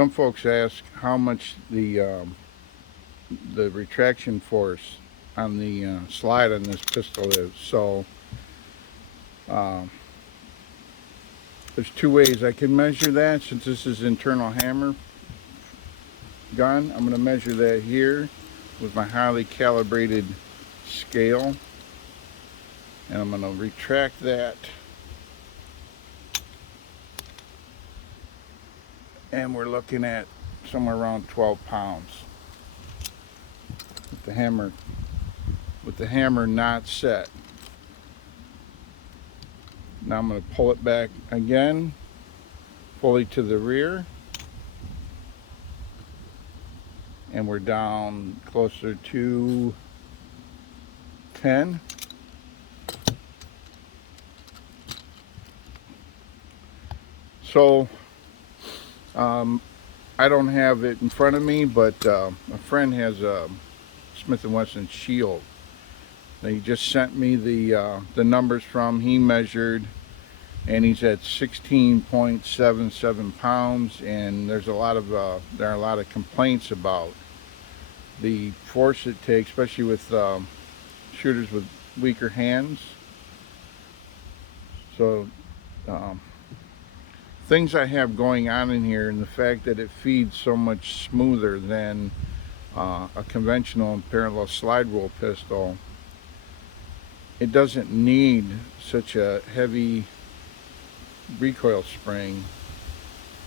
Some folks ask how much the retraction force on the slide on this pistol is. So there's two ways I can measure that. Since this is internal hammer gun, I'm going to measure that here with my highly calibrated scale, and I'm going to retract that, and we're looking at somewhere around 12 pounds with the hammer not set. Now I'm going to pull it back again fully to the rear, and we're down closer to 10. So I don't have it in front of me, but a friend has a Smith & Wesson Shield. He just sent me the numbers from. He measured, and he's at 16.77 pounds. And there's a lot of there are a lot of complaints about the force it takes, especially with shooters with weaker hands. So things I have going on in here, and the fact that it feeds so much smoother than a conventional parallel slide rule pistol. It doesn't need such a heavy recoil spring,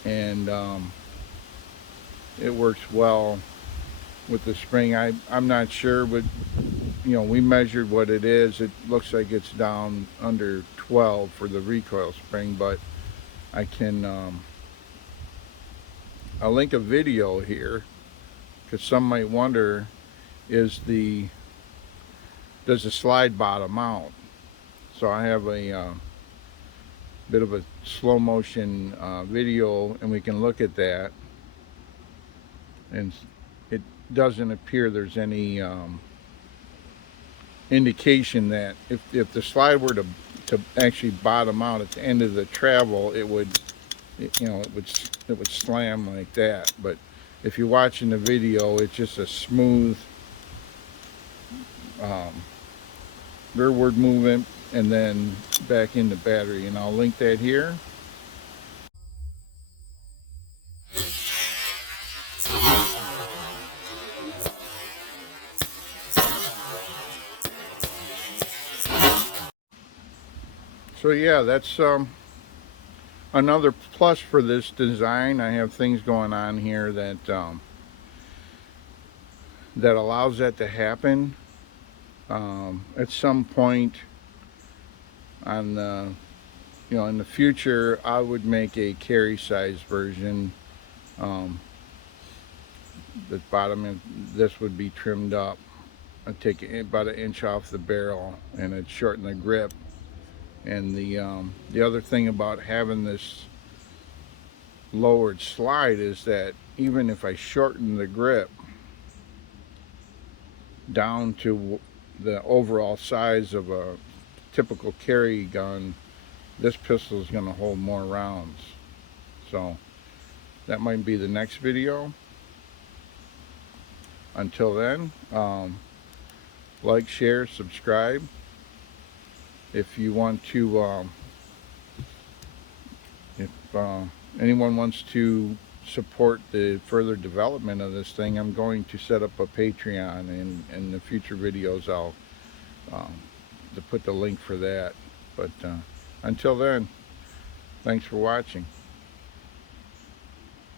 and it works well with the spring. I'm not sure, but we measured what it is. It looks like it's down under 12 for the recoil spring, but I can I'll link a video here, because some might wonder, does the slide bottom out? So I have a bit of a slow motion video, and we can look at that, and it doesn't appear there's any indication that if the slide were to actually bottom out at the end of the travel, it would slam like that. But if you're watching the video, it's just a smooth rearward movement and then back into battery, and I'll link that here. So yeah, that's another plus for this design. I have things going on here that that allows that to happen. At some point on in the future, I would make a carry size version. The bottom of this would be trimmed up. I'd take about an inch off the barrel, and it'd shorten the grip. And the other thing about having this lowered slide is that even if I shorten the grip down to the overall size of a typical carry gun, this pistol is going to hold more rounds. So that might be the next video. Until then, like, share, subscribe. If you want to, if anyone wants to support the further development of this thing, I'm going to set up a Patreon, and in the future videos I'll to put the link for that. But until then, thanks for watching.